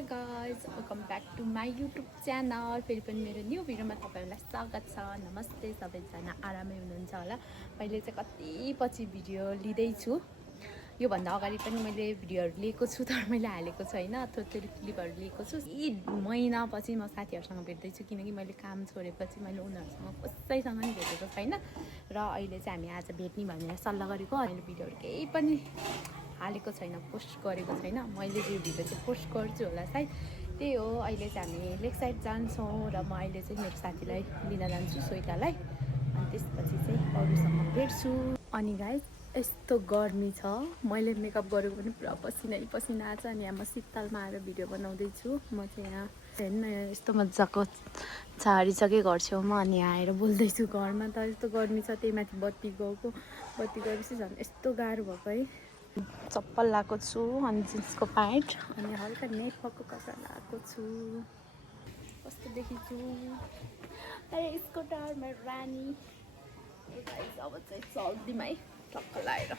High guys welcome back to my YouTube channel. फेरि पनि मेरो न्यू भिडियोमा तपाईँहरूलाई स्वागत छ। नमस्ते, सबैजना आरामै हुनुहुन्छ होला। मैले चाहिँ कति पछि भिडियो लिँदैछु। योभन्दा अगाडि पनि मैले भिडियोहरू लिएको छु, तर मैले हालेको छैन अथवा त्यो क्लिपहरू लिएको छु। यी महिनापछि म साथीहरूसँग भेट्दैछु, किनकि मैले काम छोडेपछि मैले उनीहरूसँग कसैसँग पनि भेटेको छैन। र अहिले चाहिँ हामी आज भेट्ने भनेर सल्लाह गरेको। अहिले भिडियोहरू केही पनि हालेको छैन, पोस्ट गरेको छैन। मैले जो भिडियो चाहिँ पोस्ट गर्छु होला सायद त्यही हो। अहिले चाहिँ हामी लेक साइड जान्छौँ र म अहिले चाहिँ मेरो साथीलाई लिन जान्छु, स्वेतालाई। अनि त्यसपछि चाहिँ अरूसँग भेट्छु। अनि गाइस यस्तो गर्मी छ, मैले मेकअप गरेको पनि पुरा पसिना आएको छ। अनि यहाँ म शीतलमा आएर भिडियो बनाउँदैछु। म चाहिँ यहाँ हेर्नु यस्तो मजाको छाडिसकेँ घर छेउमा। अनि यहाँ आएर बोल्दैछु। घरमा त यस्तो गर्मी छ, त्यही माथि बत्ती गएपछि झन् यस्तो गाह्रो भएको है। चप्पल लगाएको छु अनि जिन्सको प्यान्ट अनि हल्का नेकको कपडा लगाएको छु। कस्तो देखिन्छु अरे स्कुटर मेरो रानी। अब चाहिँ चल्दिउँ है टक्क लगाएर।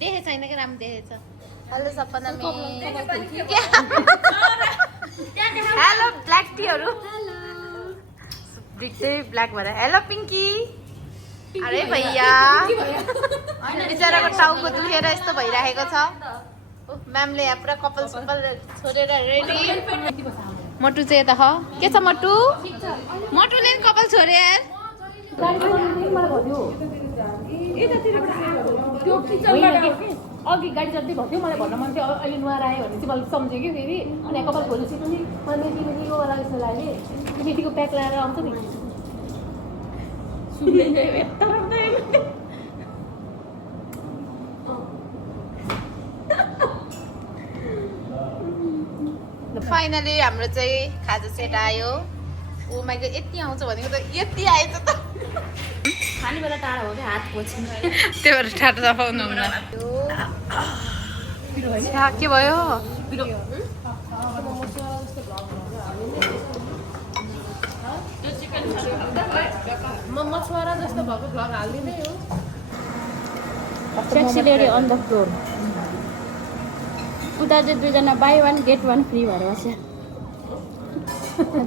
देखेको छैन कि राम्रो देखेछ। हेलो सपना हेलो ब्ल्याक टीहरू ब्ल्याक भएर हेलो पिङ्की। अरे भैया बिचराको टाउको दुखेर यस्तो भइरहेको छ। म्यामले यहाँ पुरा कपाल सपाल छोडेर रेडी। मटु चाहिँ यता के छ मटु? मटुले कपाल छोडे यार। अघि गाडी चढ्दै भएको थियो, मलाई भन्न मन थियो अहिले नुहाएर आयो भने चाहिँ मैले सम्झेँ कि फेरि। अनि कपाल खोलेपछि पनि मैले मेथीको वाला जस्तो लाग्यो। मेथीको प्याक लगाएर आउँछ नि। फाइनली हाम्रो चाहिँ खाजा सेट आयो। ओ माइको यति आउँछ भनेको त यति आएछ त। खाने बेला टाढा हो कि हात पोछ्नु, त्यही भएर टाढा चपाउनु हुन्न। के भयो? मछुवारा जस्तो भएको भ्लग हालिदिनै हो। Sexy lady on the floor. उता चाहिँ दुईजना बाई 1 गेट 1 फ्री भएर बस्छ।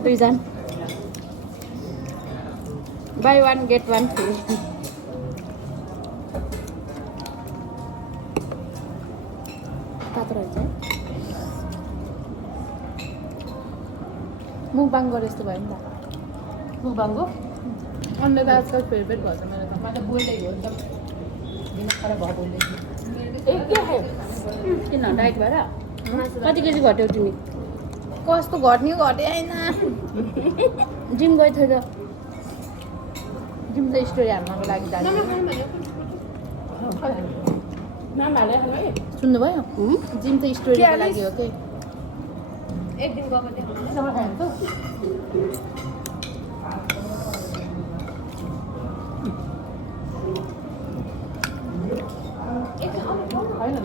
दुईजना बाई 1 गेट 1 फ्री। तातो रहेछ है। मुखबाङ गरे जस्तो भयो नि त। मुखबाङको अन्डा त आजकल फेभरेट भएछ मेरो त। मैले त बोल्दै हो नि त, दिन खराब भयो बोल्दैछु। ए के खायो? किन डाइट भएर? कति केजी घट्यौ तिमी? कस्तो घट्ने घटे होइन। जिम गएको थियो त। जिम त स्टोरी हाल्नको लागि जाने सुन्नुभयो? जिम त स्टोरीको लागि हो कि। एक दिन गएको थियो।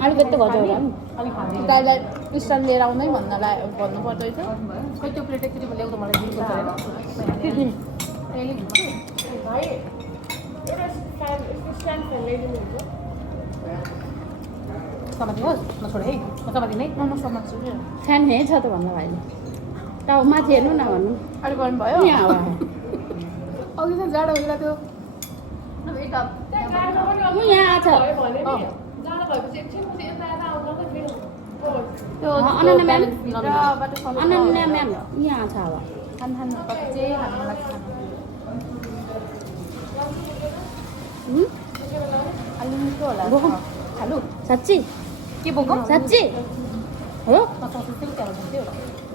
अलिकति त घट्यो होला नि। दाइलाई स्ट्यान्ड लिएर आउँदै भन्नु पर्दैछ। खोइ त्यो प्लेट एकचोटि ल्याउँदा मलाई दिनु परेन। समात्नुहोस्, नछोड है। म समातिनै समात्छु। फ्यान यहीँ छ त भन्नु भाइले। टाउ माथि हेर्नु न भन्नु। अलिक गर्नु भयो। यहाँ हो अघि त जाडो हुँदा त्यो यहाँ आछ। जाडो भएपछि एकछिनपछि यता यता आउँदा त फेरि अनन्या म्याम यहाँ छ। अब खानु कति खानु लाग्छ। आलु मिठो होला। खालु साँच्ची के बोको? साँच्ची हो त्यो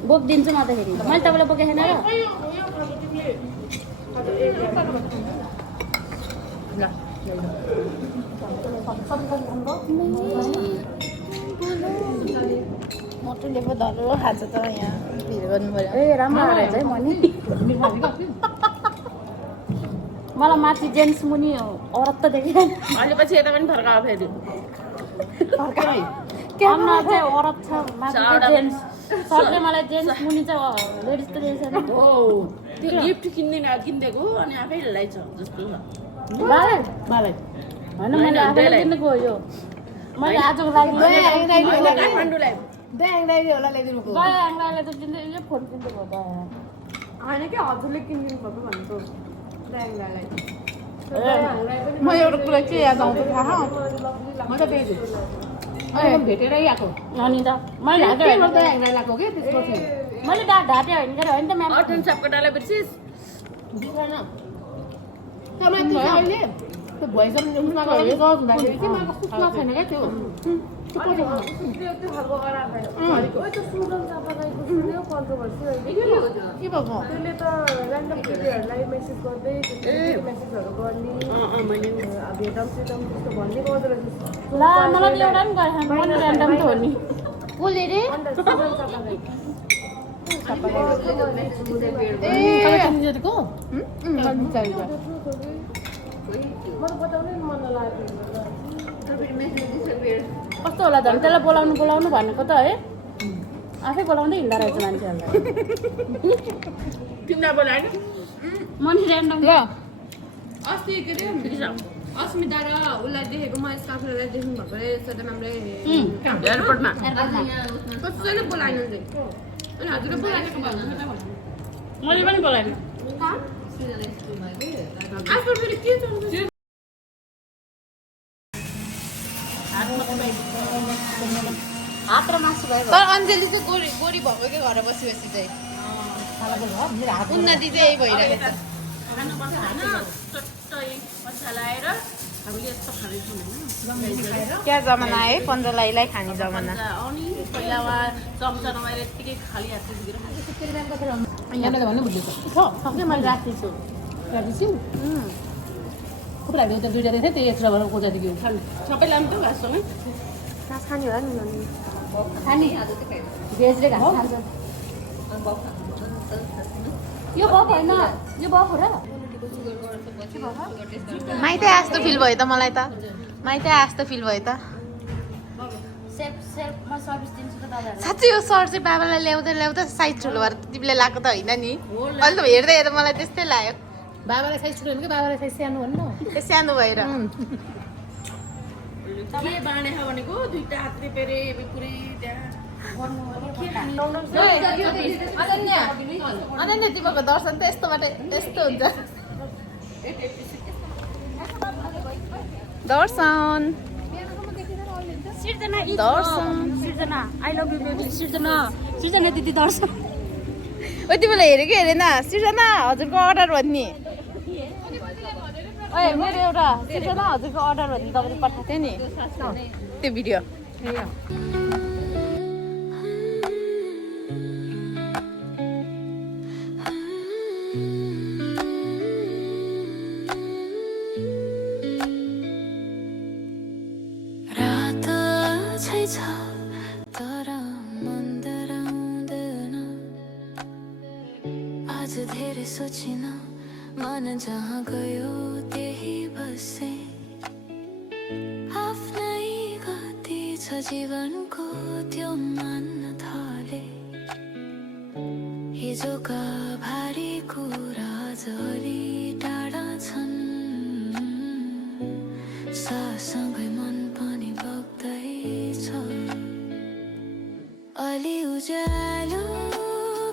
बोकिदिन्छु म त फेरि। मैले तपाईँलाई बोकेको छैन र। मटनले पो धलो खान्छ त यहाँ भिड गर्नु पर्यो ए राम्रो रहेछ है मनी मलाई माथि जेन्ट्स मुनि औरत त देखेँ अहिले पछि यता पनि फर्कायो फेरि अनुहार चाहिँ औरत छ माथि चाहिँ जेन्ट्स सरले मलाई जेन्ट्स मुनि चाहिँ लेडिज त रहेछ नि हो त्यो गिफ्ट किनिदिएको अनि आफै ल्याइछ जस्तो छ बालै होइन मैले आफैले किनेको हो यो मैले आजको लागि काठमाडौँलाई दयाङलाई त किन्दै यो फोन किन्दै भयो होइन कि हजुरले किनिदिनु भएको भनेको दयाङलाई म एउटा कुरा के याद आउँछ थाहा म त भेटेरै आएको अनि त मैले ढाटे होइन दयाङलाई लगाएको कि त्यसपछि मैले ढाटे होइन के होइन त म्याम अटन सापकोटालाई बिर्सिस बिर्दैन अहिले त्यो भोइसम्म उसमा गएर गज हुँदाखेरि चाहिँ मलाई कस्तो सुना छैन क्या त्यो के भएको त्यसले त ऱ्यान्डम केटीहरूलाई मेसेज गर्दै मेसेजहरू गर्ने भेटम सेटम त्यस्तो भन्ने गर्दो रहेछ ला मलाई त एउटा पनि गरेन मैले ऱ्यान्डम त हो नि कसले रे जतिको मलाई बताउनै मन लाग्यो कस्तो होला झन् त्यसलाई बोलाउनु भनेको त है आफै बोलाउँदै हिँड्दा रहेछ मान्छेहरूलाई तिमीलाई बोलाएन मनी ऱ्यान्डम ल अस्ति के अरे अस्मिता र उसलाई देखेको म स्टाफलाई देख्नु भएको अरे सदा म्यामले एयरपोर्टमा कसैले बोलाएन चाहिँ अनि हजुरले बोलाएको मैले पनि बोलाएन आफ्नो फेरि के छ हात र मासु भयो तर अञ्जली चाहिँ गोरी भएको क्या घर बसी चाहिँ उन्नति चाहिँ यही भइरहेको छ खानुपर्छ होइन चट्टै पैसा लगाएर हामीले यस्तो खाँदैछौँ होइन क्या जमाना है पन्ध्रलाई खाने जमाना अनि पहिला उहाँ चम्चा नभएर यत्तिकै खाली हातले दिएर यहाँनिर भन्नु बुझेको सबै मैले राखेको छु राखेछु खुट्राहरू त दुइटा थिएँ त्यही एक्स्ट्रा भएर कोजादेखि सबै लानु त घाँससँगै घाँस खाने होला नि खाने भेजले घाँस खान्छ यो बफ होइन यो बफ हो र माइतै जस्तो फिल भयो त मलाई त माइतै जस्तो फिल भयो त सेल्फ म सर्भिस दिन्छु त तपाईँहरू साँच्चै यो सर्ट चाहिँ बाबालाई ल्याउँदा साइज ठुलो भएर तिमीले लगाएको त होइन नि अहिले त हेर्दै हेर्दा मलाई त्यस्तै लाग्यो बाबालाई साइज ठुलो कि बाबालाई साइज सानो भन्नु त्यो सानो भएर के बाँडेछ भनेको दुईटा हात रिपेरे पुरै त्यहाँ अनन्य तिमीको दर्शन त यस्तोबाट यस्तो हुन्छ दर्शन सिर्जना दर्शन सिर्जना आई लभ यु बेबी सिर्जना दिदी दर्शन ओ तिमीलाई हेरेकै हेरेन सिर्जना हजुरको अर्डर भन्ने ओए मेरो एउटा सिर्जना हजुरको अर्डर भन्ने तपाईँले पठाएको थियो नि त्यो भिडियो तर मन डराउँदैन आज धेरै सोचिन मन जहाँ गयो त्यही बसे आफ्नै गति छ जीवनको त्यो मान्न थाले हिजोका भारी कुरा जरी टाढा छन् सासँगै मन पनि बग्दैछ अलि उज्यालो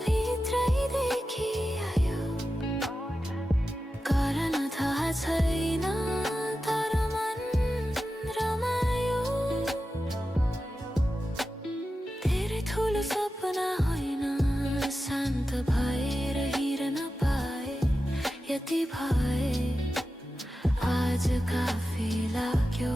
भित्रैदेखि आयो कारण थाहा छैन तर मन रमायो धेरै ठुलो सपना होइन शान्त भएर हिँड्न पाए यति भए आज काफी लाग्यो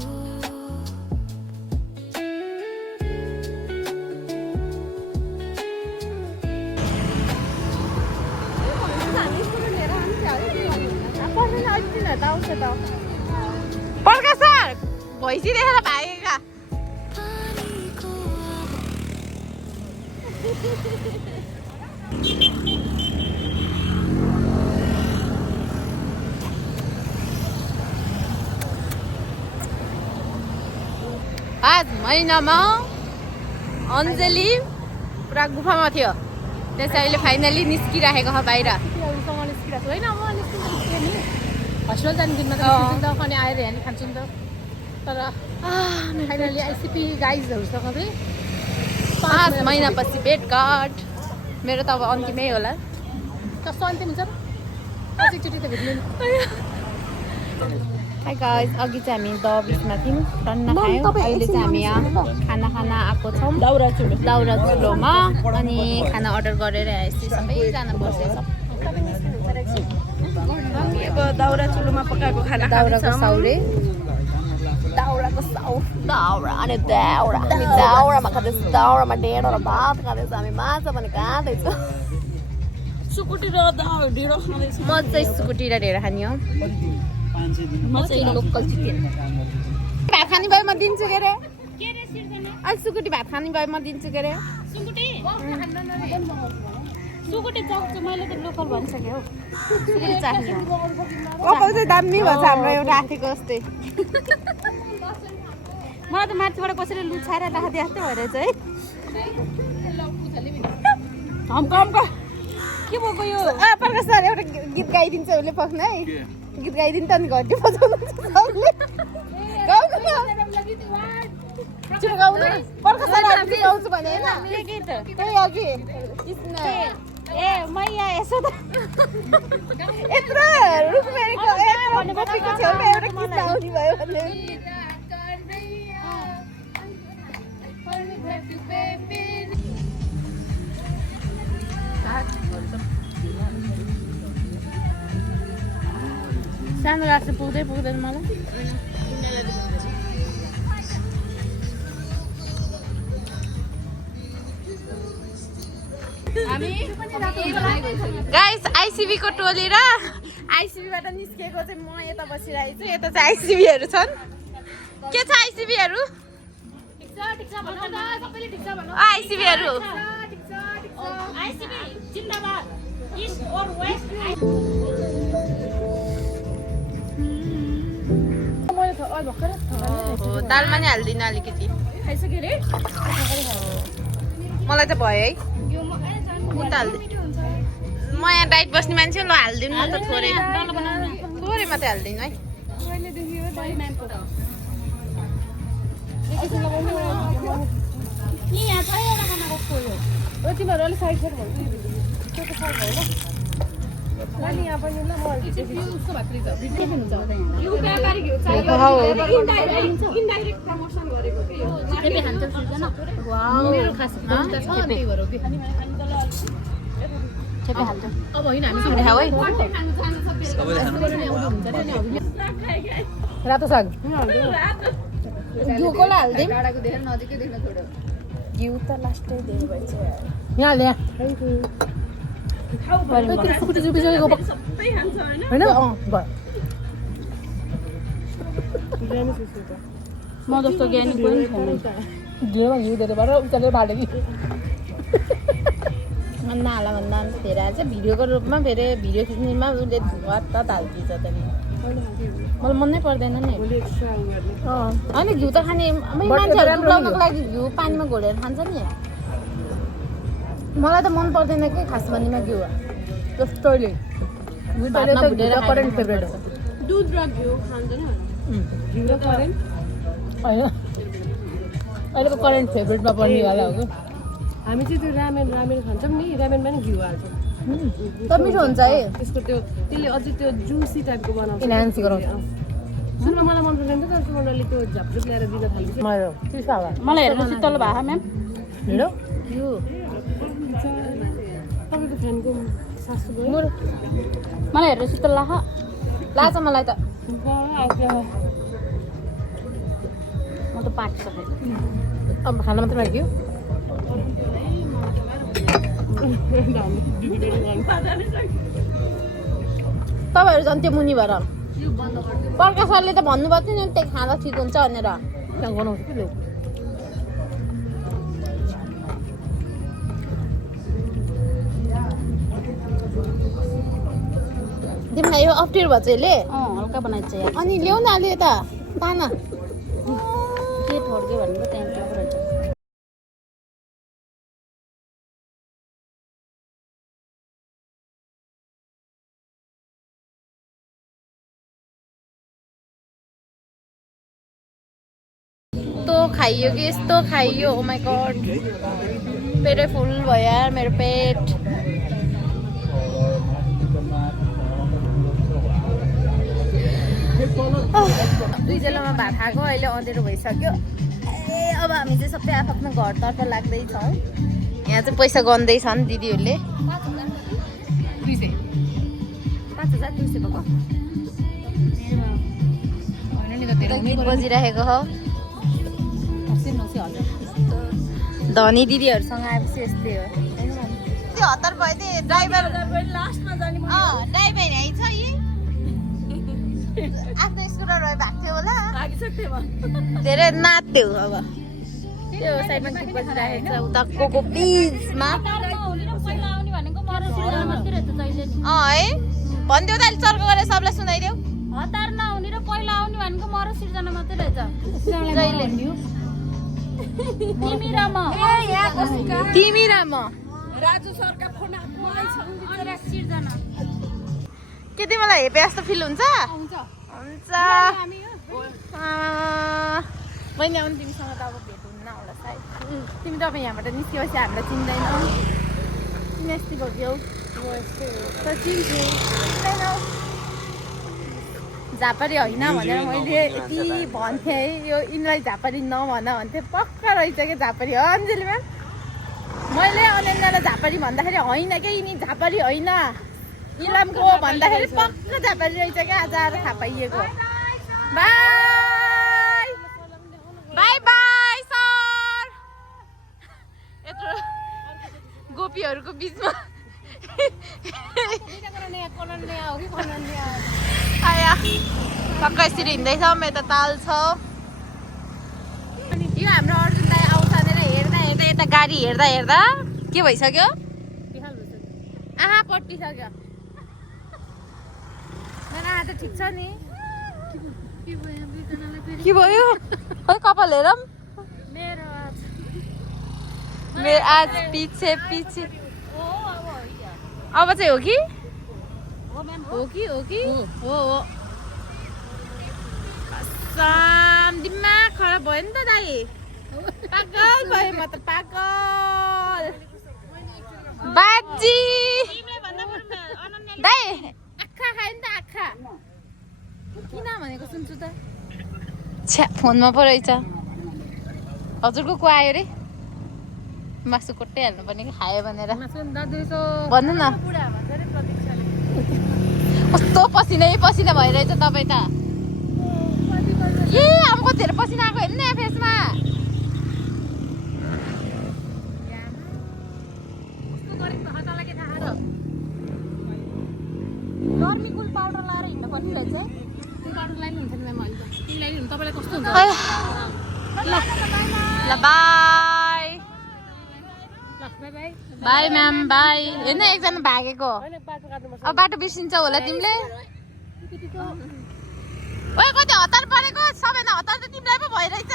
पर्खा सर भैँसी देखेर भागेका आज महिनामा अञ्जली पुरा गुफामा थियो त्यसै अहिले फाइनली निस्किराखेको छ बाहिर उसँग निस्किरहेको होइन म निस्किनु नि हस्पिटल जाने दिनमा त निस्किन्छ नि त अनि आएर यहाँ खान्छु नि त तर फाइनली आइसिपी गाइजहरूसँग चाहिँ 5 महिनापछि भेटघाट मेरो त अब अन्तिमै होला कस्तो अन्तिम हुन्छ एकचोटि त भेट्नु हाई गाइज अघि चाहिँ हामी द बिचमा थियौँ टन्न खायौँ अहिले चाहिँ हामी यहाँ खाना आएको छौँ दाउरा चुलोमा अनि खाना अर्डर गरेर आएपछि सबैजना बसेछ अब दाउरा चुलोमा पकाएको खाना दाउराको साउरे अनि दाउरामा खाँदैछ दाउरामा ढेँडो र भात खाँदैछ हामी माछा पनि खाँदैछ सुकुटी र ढिँडो खाँदैछ म चाहिँ सुकुटी र ढेँडो खाने हो म चाहिँ लोकल चिकन भात खाने भयो म दिन्छु के अरे अहिले सुकुटी भात खाने भयो म दिन्छु के अरे सुकुटी चाख्छु मैले त लोकल भनिसकेँ हौ सुकुटी चाहिने लोकल चाहिँ दामी भन्छ हाम्रो एउटा आँखेको जस्तै मलाई त माथिबाट कसरी लुछाएर राखिदिएको जस्तो भएर चाहिँ के भएको यो प्रकाश सर एउटा गीत गाइदिन्छ उसले पक्न है गीत गाइदिन्छ नि घटी बजाउनु गाउनु छिटो गाउनु प्रकाश सर गाउँछु भने होइन के गीत त्यही अघि ए मैया यसो त यत्रो रुखमेरीको गोपीको छेउमा एउटा गीत गाउने भयो भने सानो राष्ट्र पुग्दैन मलाई गाइस आइसिबी को टोली र आइसिबीबाट निस्केको चाहिँ म यता बसिरहेको छु यता चाहिँ आइसिबीहरू छन् के छ आइसिबीहरू आइसिबीहरू दालमा नि हाल्दिनँ अलिकति खाइसक्यो रे मलाई त भयो है म त हाल्दिनँ म यहाँ डाइट बस्ने मान्छे ल हाल्दिनँ म त थोरै मात्रै हाल्दिनँ है तिमीहरू अलिक साइड साइड भन्छु त्यो त साइड भयो ल नि यहाँ पनि ल म उसको भात लिन्छ मेरो खास त्यही भएर अब होइन हामी रातो साग घिउकोलाई हाल्दिउँ घिउ त लास्टै दिनु भएछ यहाँ हाल्दै सुकुटी चुपिसकेको होइन म जस्तो ज्ञानी पनि छैन घिउमा घिउ धेरै भएर उचालेर भाल्यो कि नहाला भन्दा फेरि हाल्छ भिडियोको रूपमा फेरि भिडियो खिच्नेमा उसले हत्ता हालिदिन्छ त्यहाँदेखि मलाई मन नै पर्दैन नि होइन घिउ त खाने मान्छेहरू डुलाउनको लागि घिउ पानीमा घोलेर खान्छ नि मलाई त मन पर्दैन कि खास भन्नेमा घिउ जस्तोले करेन्ट फेभरेट हो दुध र घिउ खाँदैन घिउ र करेन्ट होइन अहिलेको करेन्ट फेभरेटमा पर्ने वाला हो कि हामी चाहिँ त्यो रामेन खान्छौँ नि रामेनमा नि घिउ हाल्छौँ त मिठो हुन्छ है त्यसको त्यसले अझै त्यो जुसी टाइपको बनाउँछ इन्हान्स गराउँछ सुरुमा मलाई मन पर्दैन तर सुवर्णले त्यो झापझुप ल्याएर दिन थाल्यो मलाई हेरेर शीतल भए म्याम हेलो घिउ तपाईँको फ्यानको सासु गयो मलाई हेरेर शीतल लाग्छ मलाई त म त पाकिसकेँ अब खाना मात्रै लाग्यो तपाईँहरू झन् त्यो मुनि भएर प्रकाश सरले त भन्नुभएको थियो नि त्यही खाँदा ठिक हुन्छ भनेर त्यहाँ बनाउँछ कि अप्ठ्यारो भएछ यसले हल्का बनाइन्छ यार अनि ल्याउ न अलि यता तान के ठोड्क्यो भनेको त्यहाँ गएको रहेछ यस्तो खाइयो कि यस्तो खाइयो ओ माई गड पेटै फुल भयो यार मेरो पेट दुई जेलामा भात खाएको अहिले अँधेरो भइसक्यो ए अब हामी चाहिँ सबै आफ्नो घरतर्फ लाग्दैछौँ यहाँ चाहिँ पैसा गन्दैछन् दिदीहरूले 5,200 भएको गीत बजिरहेको हो धनी दिदीहरूसँग आएपछि यस्तै हो त्यो हतार भयो त्यो ड्राइभर लास्टमा जाने ड्राइभर यहीँ छ यी आफ्नो स्कुटर भएको थियो होला धेरै नाच्थ्यो अब त्यो साइडमा गीत बजिरहेको छ उता को बिचमा है भनिदेऊ त अहिले चर्को गरेर सबलाई सुनाइदेऊ हतार नहुने र पहिला आउने भनेको म र सिर्जना मात्रै रहेछ जहिले तिमी र म तिमी र म राजु सरका फोन आएको सिर्जना के तिमीलाई हेपे जस्तो फिल हुन्छ हुन्छ बहिनी आउनु तिमीसँग त अब भेट हुन्न होला सायद तिमी त अब यहाँबाट निस्केपछि हामीलाई चिन्दैनौ तिमी यस्तै भइगयौ त चिन्छु चिन्दैनौ झापरी होइन भनेर मैले यति भन्थेँ है यो यिनलाई झापरी नभन भन्थेँ पक्का रहेछ क्या झापरी हो अञ्जली म्याम मैले अनन्यालाई झापरी भन्दाखेरि होइन क्या यिनी झापरी होइन इलामको भन्दाखेरि पक्का झापरी रहेछ क्या आज आएर थाहा पाइएको बाई बाई बाई सर यत्रो गोपीहरूको बिचमा आया पक्का यसरी हिँड्दैछ मेरो त ताल छ यो हाम्रो अर्जुन दाइ आउँछ भनेर हेर्दा हेर्दा यता गाडी हेर्दा हेर्दा के भइसक्यो आहा पट्टिसक्यो मेरो आँट ठिक छ नि के भयो खै कपाल हेरौँ मेरो आज पछि अब चाहिँ हो कि हो दिमाग खराब भयो नि त दाइ पागल भयो म त पागल बाजी दाइ आँखा खायो नि त आँखा किन भनेको सुन्छु त छ्या फोनमा पो रहेछ हजुरको को आयो रे मासु कोट्टाइहाल्नु पर्ने कि खायो भनेर भन्नु न कस्तो पसिनै पसिना भइरहेछ तपाईँ त ए अब कति धेरै पसिना आएको हेर्नु न यहाँ फेसमा गर्मी कुल पाउडर लाएर हिँड्नु पर्ने रहेछ पाउडर लाइन हुन्छ नि म्याम अहिले तिमीलाई नि तपाईँलाई कस्तो हुन्छ ल बाई बाई म्याम बाई हेर्न एकजना भागेको अब बाटो बिर्सिन्छ होला तिमीले ओए कति हतार परेको सबैजना हतार त तिमीलाई पो भइरहेछ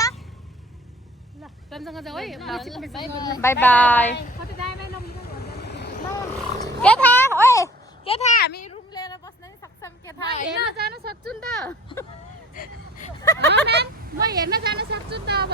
बाई बाई के थाहा ओए के थाहा हामी रुम लिएर बस्न नि सक्छौँ के थाहा हेर्न जान सक्छु नि त म हेर्न जान सक्छु नि त अब